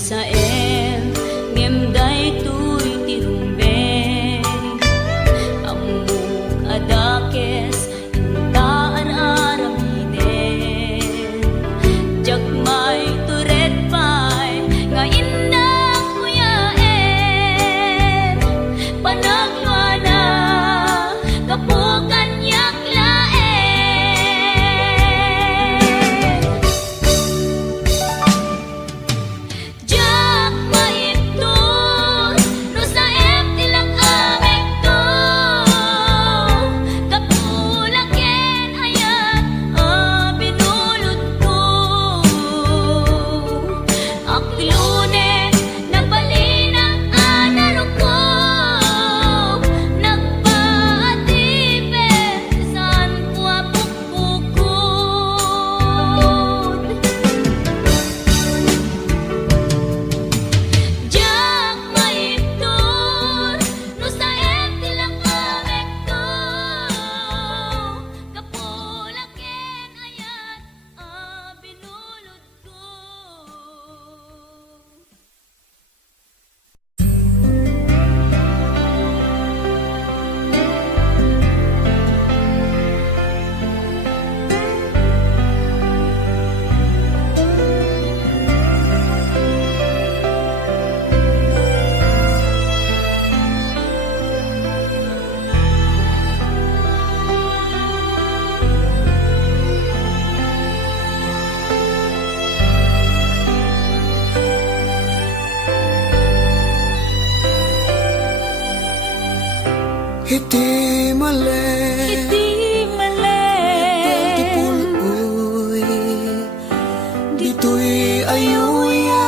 saem ngem dai tuy tirumben amuk adakes intaan aramiden jagmay turet pay nga indang kuyaen panagluana kapukan Iti male Tipuloy Dito'y ayuya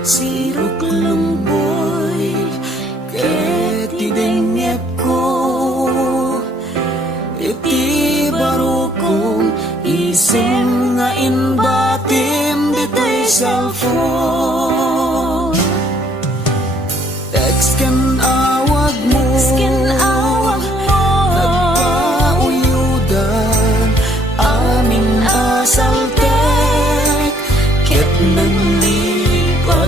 Sirok lumboy Keti dengep ko Iti barukong Ising nga inbatim Dito'y cellphone Text kan awag mo Nagpauyudan Amin asaltek Ket nanlipatan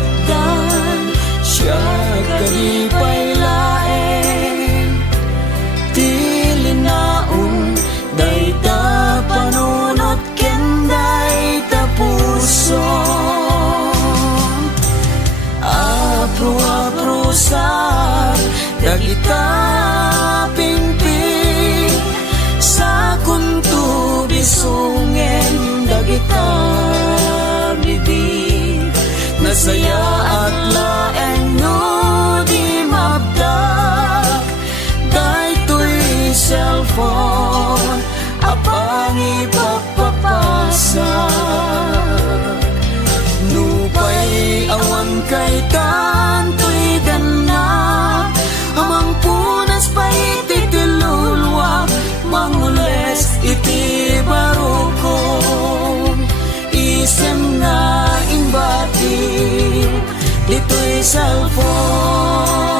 Siya kalipay laeng Tilinaon Dayta panunot Kenday tapuson Apro-aprosan Dagita pingping Sa kunto bisungen Dagita bibig Nasaya at laeng no di mabdak Daytoy cellphone Apang ipapapasa Nupay awan kay tantoy gana Amang punas pa iti tilulwa Mangules iti barukong Isem na imbati Dito'y cellphone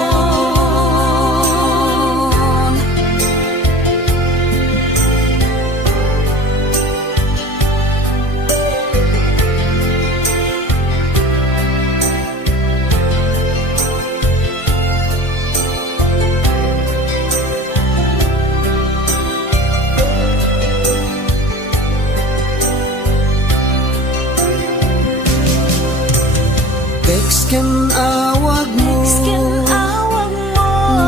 Text kan awag mo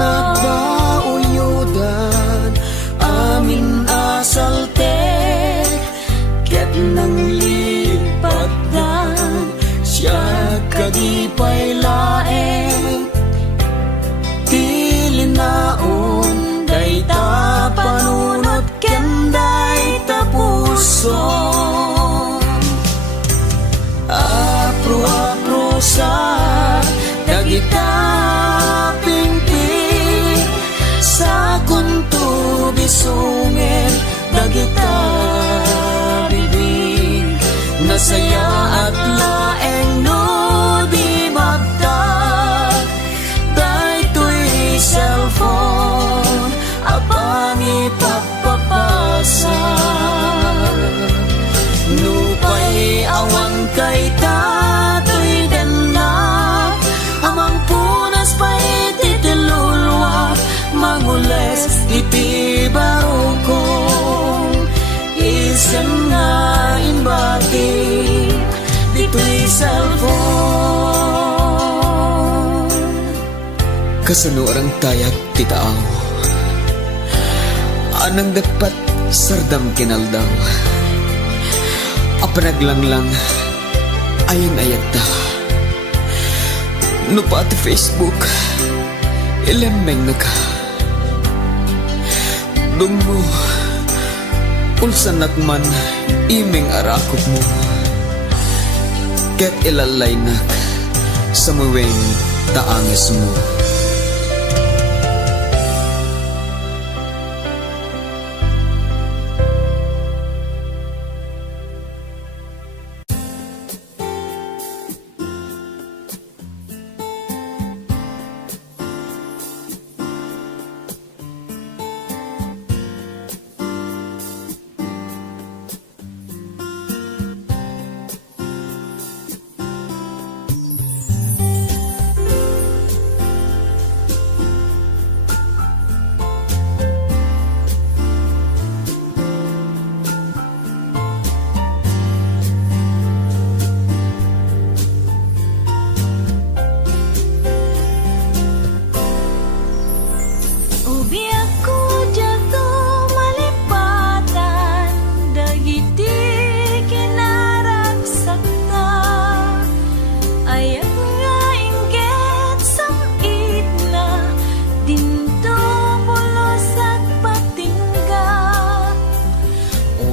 Nagbauyudan Amin asaltek Ket nang lipatan Siya kadipay laeng Tilinaon Dayta panunot Kenday tapuson Apro-aprosa Dagita pingping Sa kunto bisungen Dagita bibig Nasaya at laeng no di magdag Daytoy cellphone Apang ipapapasa Nupay awan kay tatoy dan kasano orang tayag titaaw. Anang dapat sardam kinaldaw. Apanaglang ayang ayat ta. No pati Facebook ilemeng na ka. Dung mo ulsan nakman imeng arakop mo. Ket ilalay nak sa muweng taangis mo.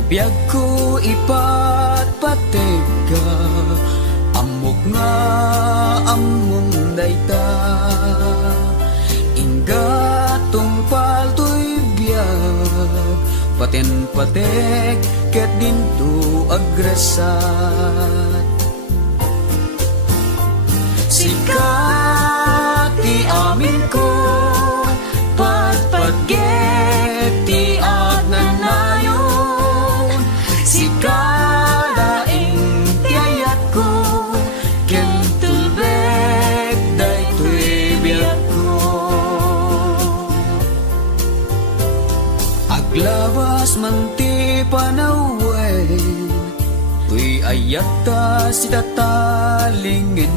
Biyag ko ipatpatega, amok nga among dayta. Ingatong palto'y biyag, paten-patek ket dinto agresat. Sikat ti amin ko, patpatget ti agnanayon. Sikalaing tiyayat ko, kentulbek daytoy biyag ko. Aglawas man ti panaway, tuy ayata si tatalingin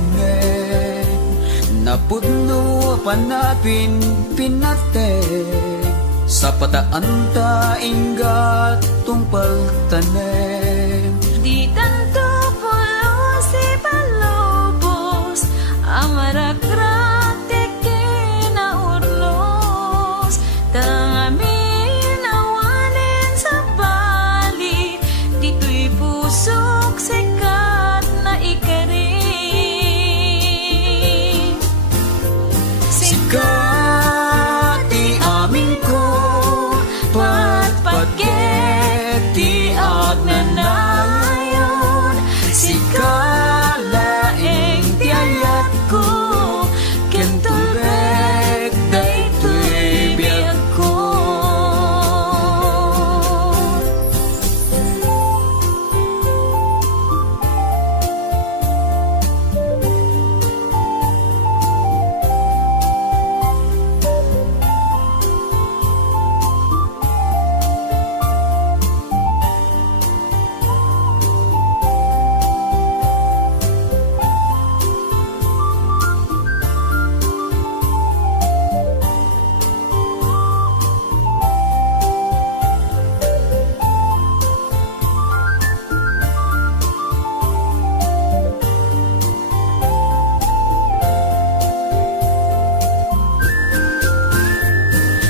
napudno panapin pinatek. Sa pataan ta ingat tungpal tanem. Di tanto pulo si palobos, amarakrak teke na urlos. Tangamin awanin sa bali, dito'y pusok sikat na ikarin. Sikat ti amin ko, patpatget ti agnanayon. Sikalaing tiyayat ko, kentulbek daytoy biyag ko.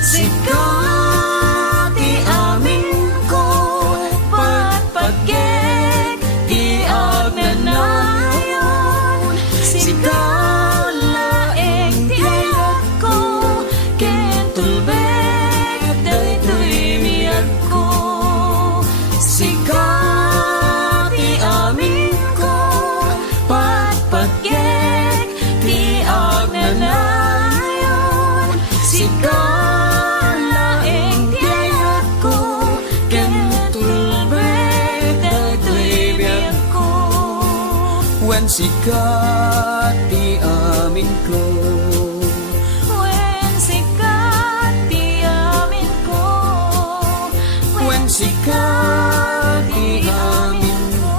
Sikat ti amin ko, patpatget ti agnanayon. Sikalaing tiyayat ko, kentulbek daytoy biyag ko. Sikat ti amin ko, patpatget ti agnanayon. Sikalaing tiyayat ko, kentulbek daytoy biyag ko. Wen sikat ti amin ko, Wen sikat ti amin ko, wen sikat ti amin ko.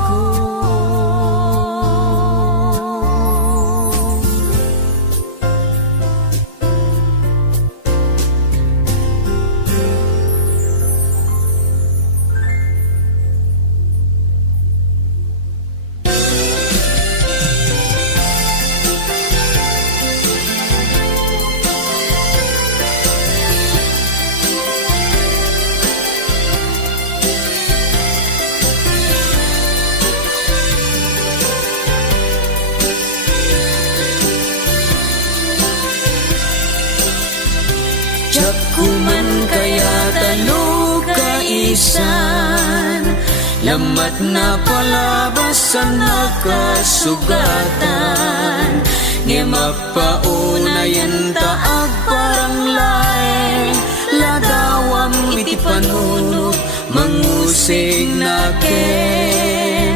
bisan. Lamat na palabas sa nakasugatan, nga mapaunayan taag parang laeng. Ladawam iti panunot, mangusig na ken.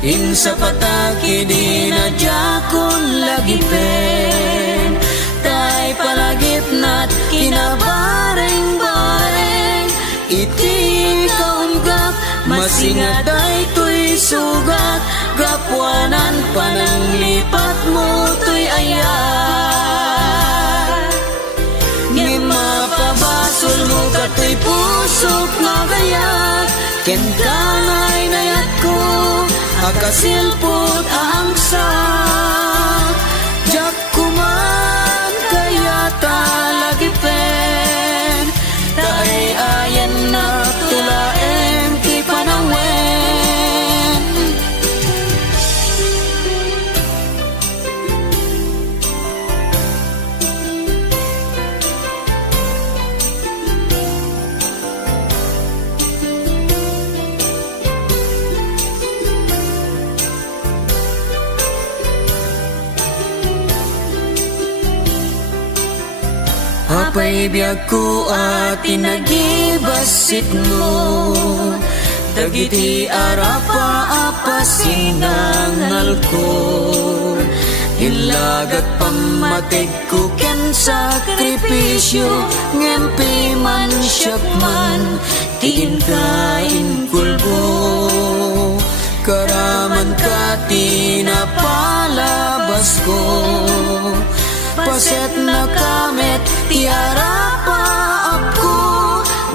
Insa pataki di na jakon lagi pen. Tay palagip na't kinabareng-bareng. Iti kaunggap, masingaday to'y sugat. Gapuanan panang lipat mo to'y ayat. Nga mapabasol mo kato'y pusok na gayat. Ken kanay nayat ko, akasilpot angsa. Jak kuman kaya talagi pen. Taay ayan na tulaeng ti panawen. Apay biyag ko at inagibasit mo. Dagiti arapa apasinangal ko. Ilagat pamatig ko ken sakripisyo. Ngempi man siyak man, tiin kain kulbo. Karaman ka tinapalabas ko. Paset na kamet, tiara pa ako.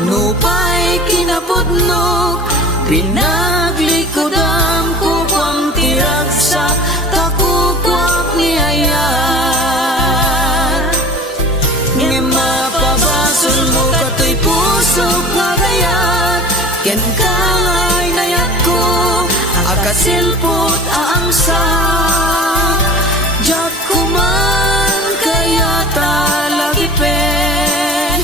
Nupay kinapudnok, pinaglikudam ko kwang tiragsak, takukwak ni ayat. Nga mapabasol mo kato'y pusok na gayat. Ken kangay nayat ko, akasilpot aangsa. Jak kuman kaya talagi pen.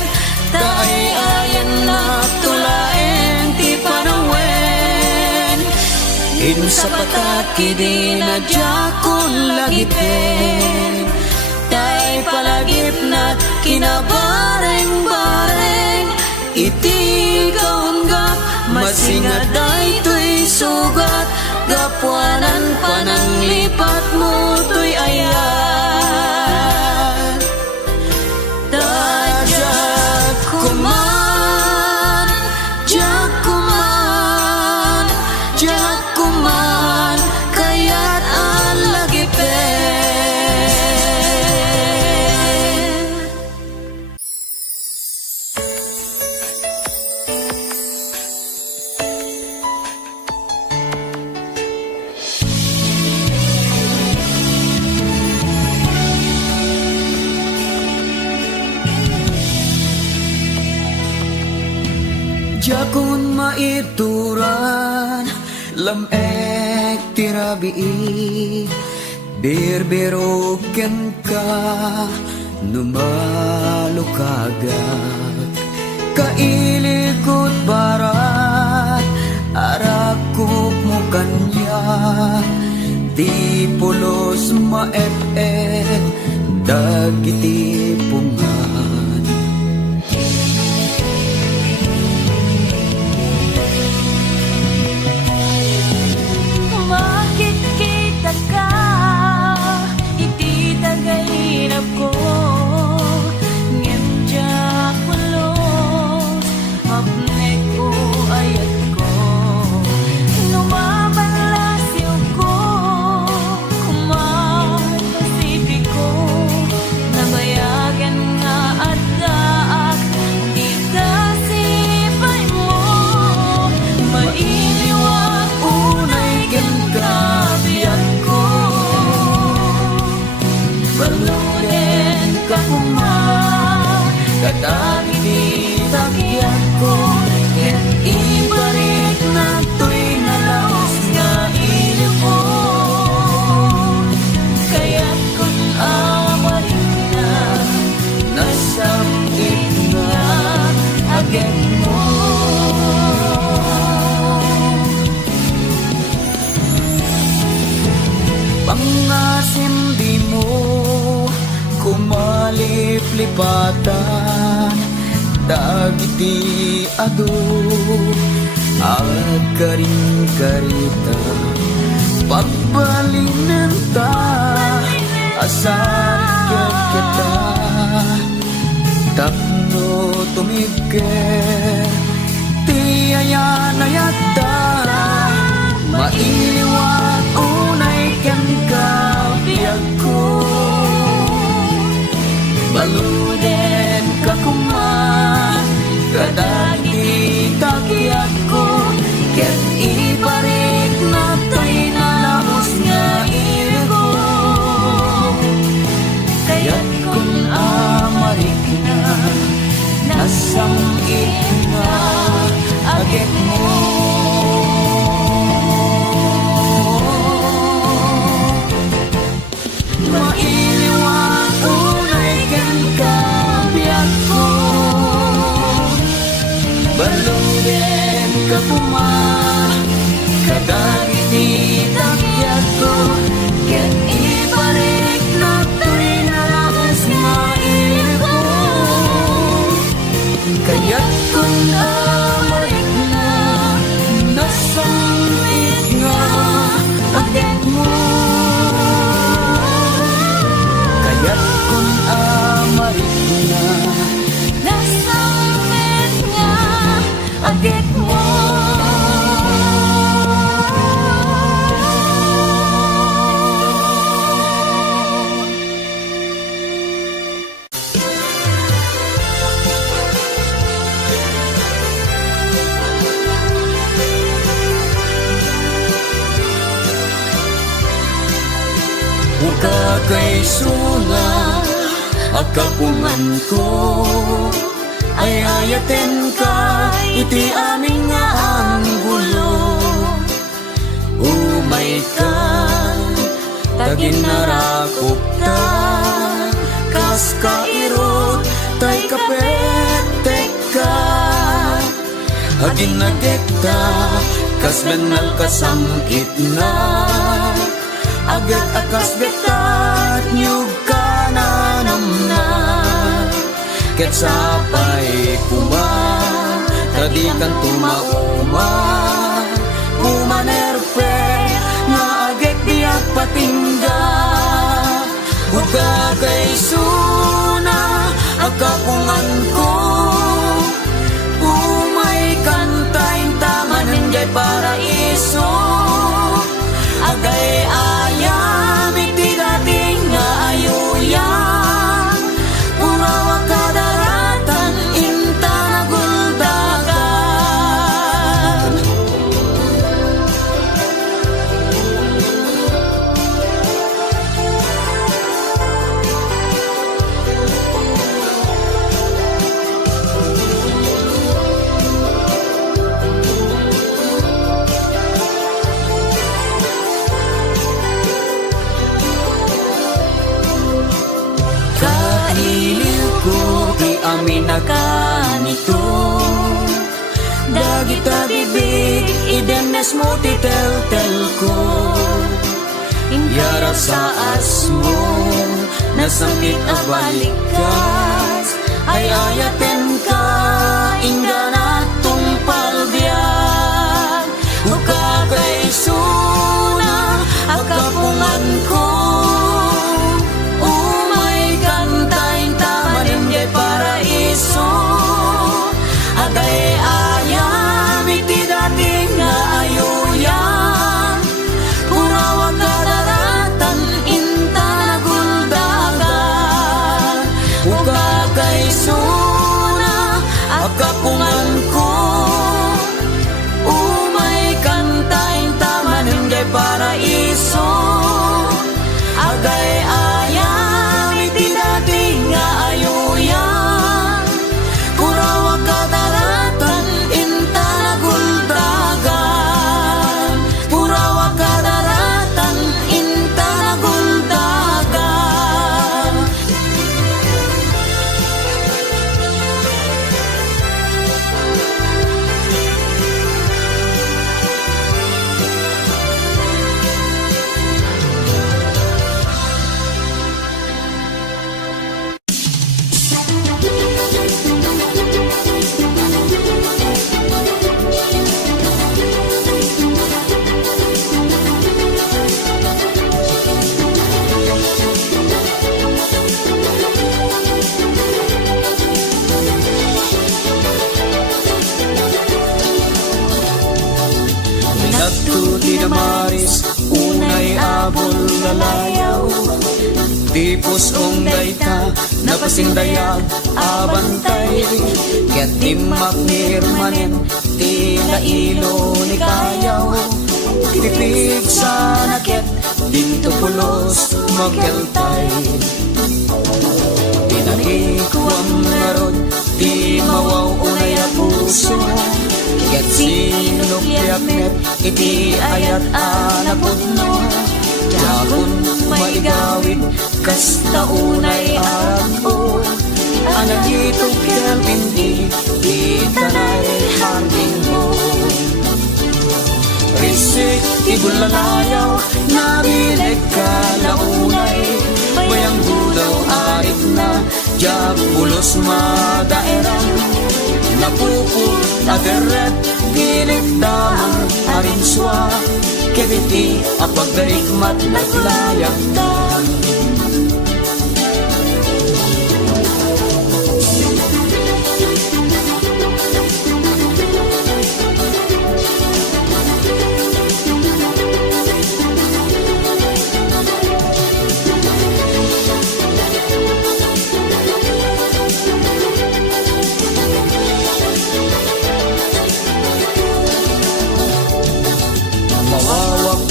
Taay ayan na tulaeng ti panawen. Insa pataki di na jakon lagi pen. Taay palagip na't kinabareng-bareng. Iti kaunggap, masingaday to'y sugat. Gapuanan panang lipat mo to'y ayat. Tajak kuman, jak kuman, jak kuman, kaya't ang lagi pen. Jakon maituran, lamek tirabii. Berbero ken ka, numalukagak. Kailikot barat, arakop mo kanya. Di pulos maep-ep, dagiti pungan. Makikita ka, iti tagainap ko. Ngemjak pulos, hapnek o ayat ko. Numabalasyo ko, kuman pasipiko. Nabayagan nga at daak, di kasipay mo. Mailiwag unay kabiyak ko. Baluden ka kuma, kadami di tagiyak ko. Ket ibalik na to'y nalaos nga ilo ko. Kaya't kung amarin na, nasambit nga agad mo. liplipatan dagiti adu at karing-karita pagbalinan ta asar kita tapno tumigker tiyayan ayata mailiwat unay ken kabiag ko baluden ka kuman kadagiti tagiag ko ken ibarik na to'y nalamos nga ilgo kaya't kun amarik na nasang ina agit mo mailiwat unay ken kabiag ko baluden ka puman kadagiti tagyag ko ken ibarik na to'y nalamos nga ilgo kaya't kun amarik na nasangit nga agit mo kaya't kun amarik na nasangit nga agit mo. Buka kay suna akapungan ko ay ayaten ka iti aming nga anggulo umay ka tagin narakop ta kas kairot tay kapetek ka agin nagekta kas benal kasamkit na agad akas betat nyug ka nanamna ket sapay kuma tadi kan tumauma pumanerpe nga agek biag patingga buka kay suna akapungan ko umay kantayin tamanin jay paraiso agay ayam iti dating nga ayuyan urawa kadaratan inta naguldagan amin na kanito dagita bibig idenes mo titel-tel ko yara sa asmo nasakit a balikas ay ayaten ka ingga na tumpal biyan buka kay suna akapungan ko umay kantayin tamanin jay paraiso agay ayam iti dating nga ayuyan purawa kadaratan inta naguldagan buka kay suna bulalayaw. Tipos ong dayta, napasindayag abantay. Kaya't di maknirmanin, tila ilo ni kayaw. Tipig sa nakit, dinto pulos magkeltay. Pinagikuang narod, di mawaw unay a puso. Kaya't sinupyaknet, iti ayat anapudno. Yakon maigawid, kasta unay arang anagito kelpindi, di tanay hanging mo. Risik ibulalayaw, nabilig ka launay. Bayang gudaw arit na, jak pulos madaerang. Napupul aderet, gilik damang arinswa. Kebiti apagdarikmat naglayag ta.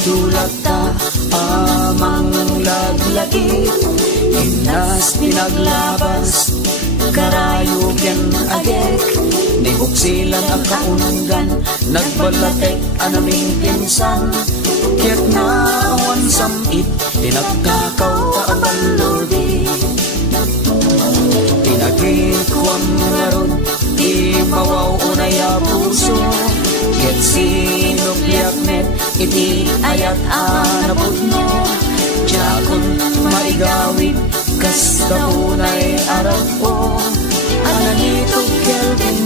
Tulata amang laglagi, inas pinaglabas, karayugan agek. Nibuksilan ang kaunanggan, nagbalatek anaming pinsan. Kaya't nawan samit, pinagtakaw ka abalodi. Pinagikuang naron, di mawaw unay a puso. Kaya't sinupyaknet, iti ayat anapudno. Jakon maigawid, kasta unay arap po. Ananitog kelvin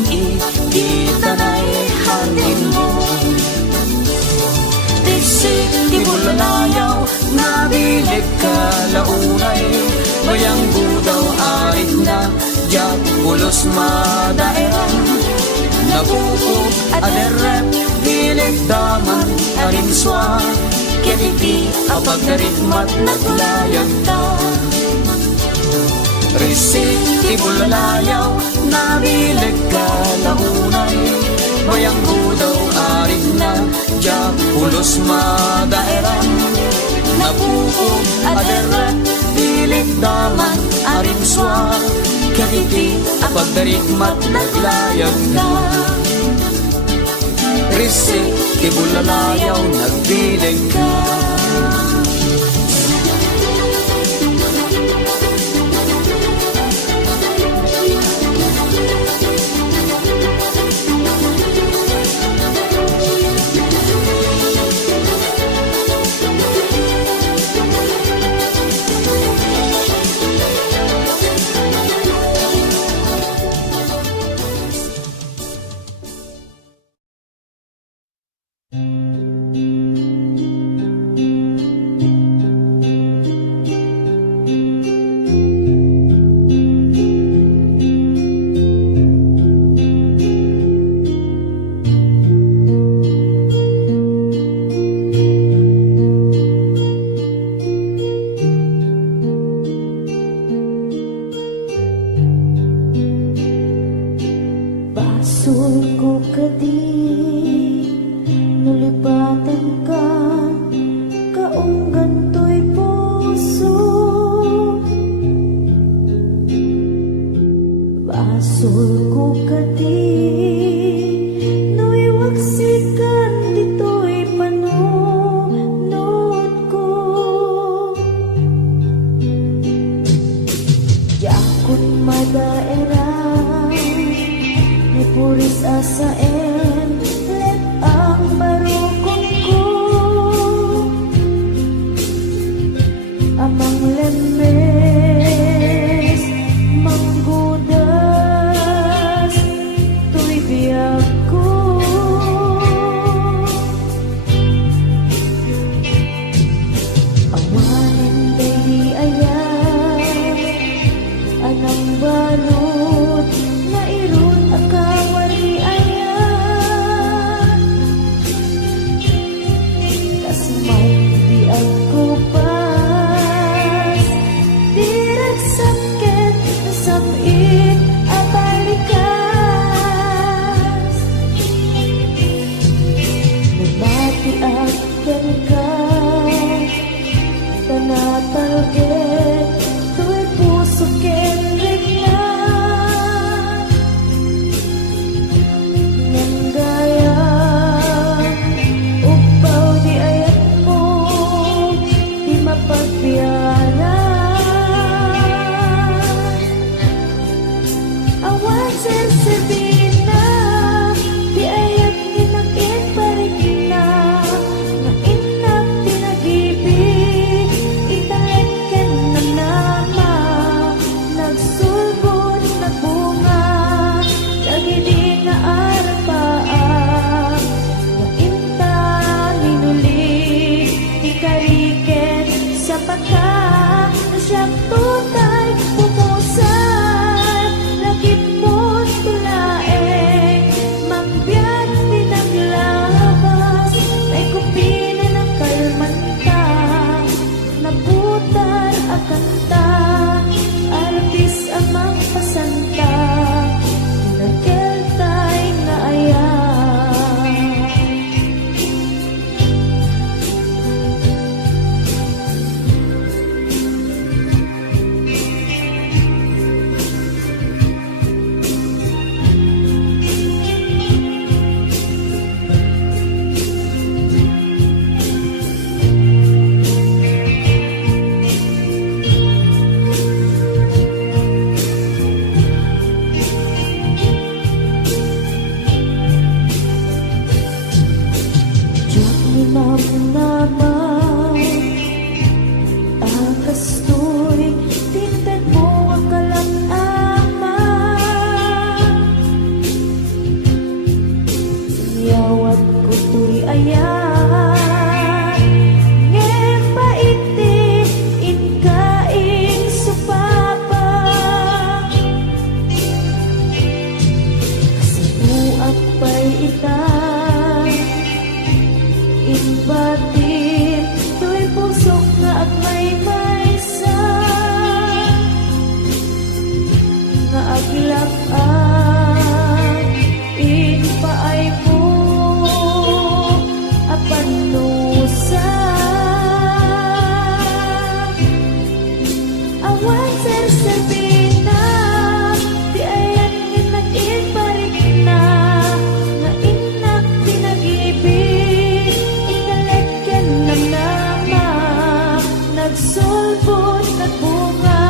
di tanay hangin mo. Tisik di bulalayaw, nabilig ka launay. Bayang gudaw arit na, jak pulos madaerang. Napupog aderet, gilig daman arinswa. Kebiti apagdarikmat naglayag ta. Risik ibulalayaw, nabilig ka launay. Bayang gudaw arit na, jak pulos madaerang. Napupog aderet, gilig daman arinswa. Kebiti apagdarikmat naglayag ta. Risik ibulalayaw, nagbilig ka. Anang balot na irun akawari ayah. awan sersabina, di ayan inak ibalik na, nga inak pinag-ibig, inalagyan ng nama, nagsulbot na bunga,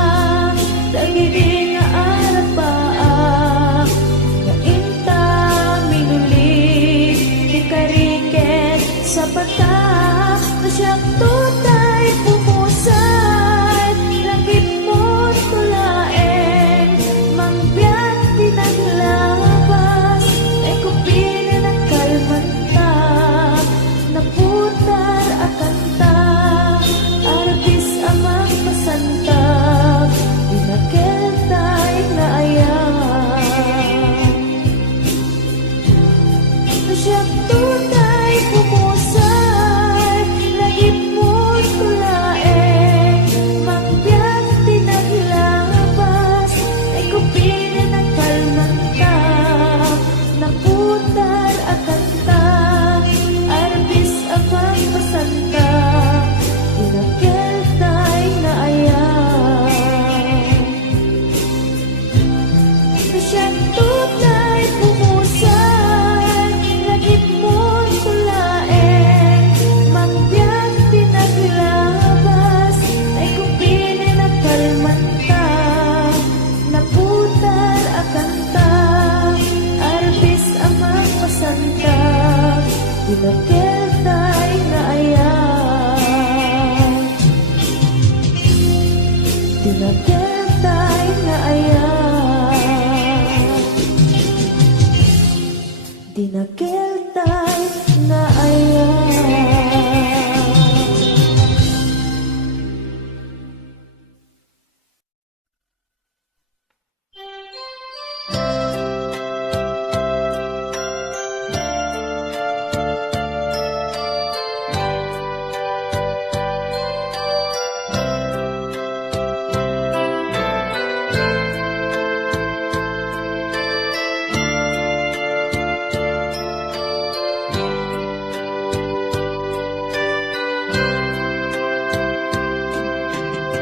dagiti nga arapaa, nga inta minulit, di kariket sa bata, na siyang tutay pumusay, langit mo tulaen, mangbiyak pinaglabas, ay kupili ng kalmanta, naputar at kanta, artis amang pasantag, dinakiltay na ayan. Na siyang tutay pumusay, langit mo tulaen, mangbiyak pinaglabas, ay kupili ng kalmanta, naputar at kanta, artis amang pasanta, dinakiltay na ayan. Na siyang tutay pumusay, langit mo tulaen, mangbiyak pinaglabas, ay kupili na kalmanta, naputar ang kanta, arbis amang pasanta, dinakiltay na ayan. Dinakiltay na ayan. Dinakiltay na ayan.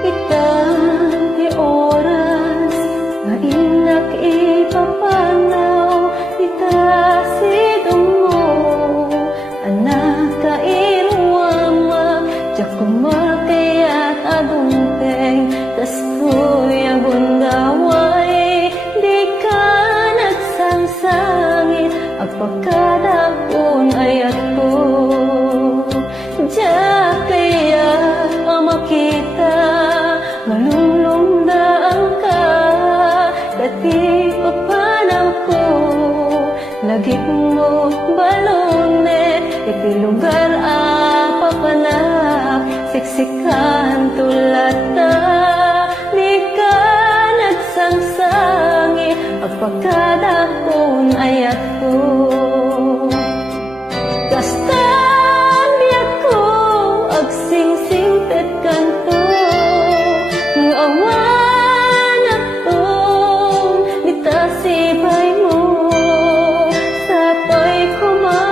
Itang oras nga inak ipapanaw, itasidong mo anak ka iruwama, tiyak kumakayat adunteng, tas kuyagon gaway, di ka nagsangsangit, agpagkadakon ayat ko. Diyak kaya makita, malulungdaan ka, dati papanaw ko, lagit mo balone, iti lugar papanak, siksikan tulata, di ka nagsangsangi, agpagkadakon ayat ko. Kastan biyak ko, agsingsingpet kanto, ng awan atong nitasibay mo, sapay kuma,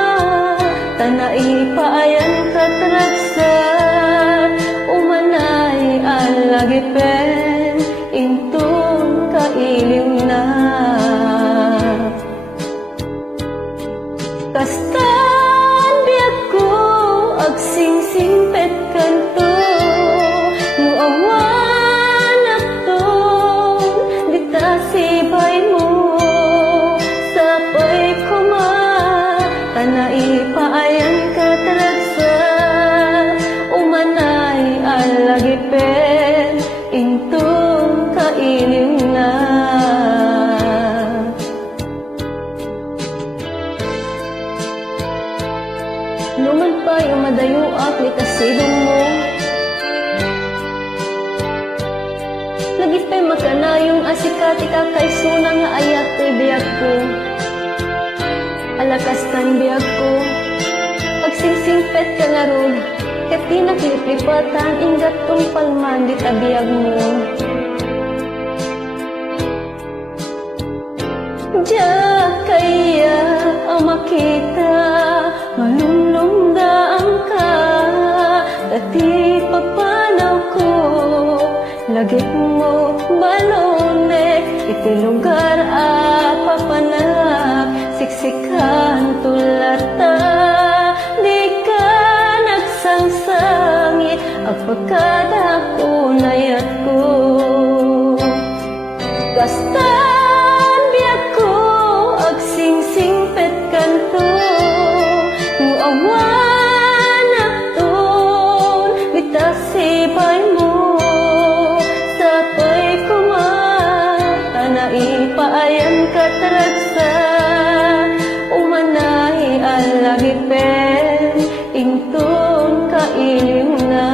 tanai paayan katragsan, umanay alagipen, intong kailiw na. Kastan biyak ko, agsingsingpet kanto, ng awan atong ditasibay mo, sapay kuma, tanai paayan katragsa, umanay alagipen, intong kailiw na. Numan pa yung madayuak ni kasidong mo, lagit pa'y makanayong asikati ka kay sunang nga ayak ko'y biyag ko. Alakastan biyag ko, pagsingsingpet ka nga ron, kat di nakliplipatan, ingat tong palman di tabiyag mo. Diyak kaya ang makita, malulungdaan ka, dati papanaw ko, lagi mo balone, iti lugar papanak, siksikan tulata, di ka nagsangsangit, agpagkadakunayat ko. Kastan biyak ko, agsingsingpet kanto, nguawan akton, bitasipay mo, sapay kumata na ipaayan katragsa, umanay alagipen, ington kailim na.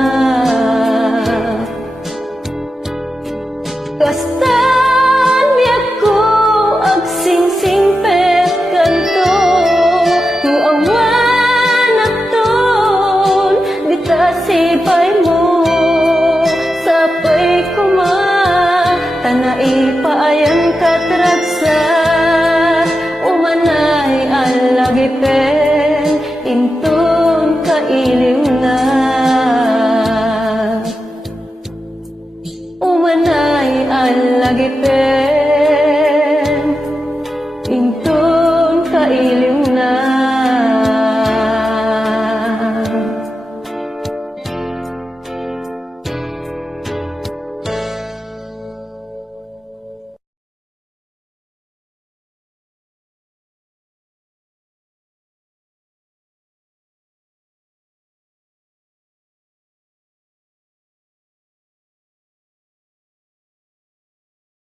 Kastan biyak ko, agsingsingpet kanto, nguawan akton, bitasipay mo, sapay kumata na ipaayan katragsa, umanay alagipen, intun kailim na. Umanay alagipen,